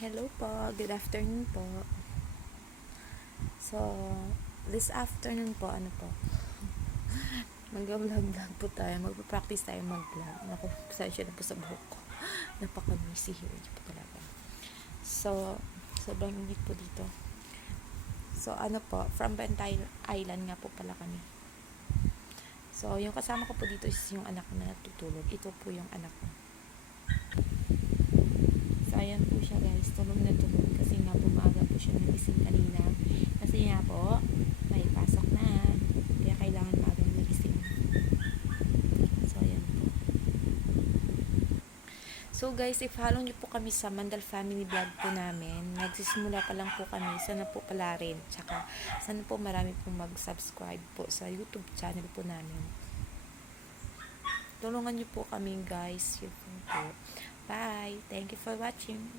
Hello po, good afternoon po. So, this afternoon po, mag-vlog po tayo, magpa-practice tayo mag-vlog. Naku, pasensya na po sa buhok ko. Napaka-messy here po talaga. So, sobrang init po dito. So, from Bantay Island nga po pala kami. So, yung kasama ko po dito is yung anak na natutulog. Ito po yung anak ko. So, ayan po siya guys, tulog na tulog kasi nga pumaga po siya nagising kanina. Kasi nga po, may pasok na. Kaya kailangan maagang nagising. So, ayan po. So guys, i-follow nyo po kami sa Mandal Family Vlog po namin. Nagsisimula pa lang po kami. Sana po pala rin. Tsaka, sana po marami pong mag-subscribe po sa YouTube channel po namin. Tulungan nyo po kami guys. Yun po. Bye. Thank you for watching.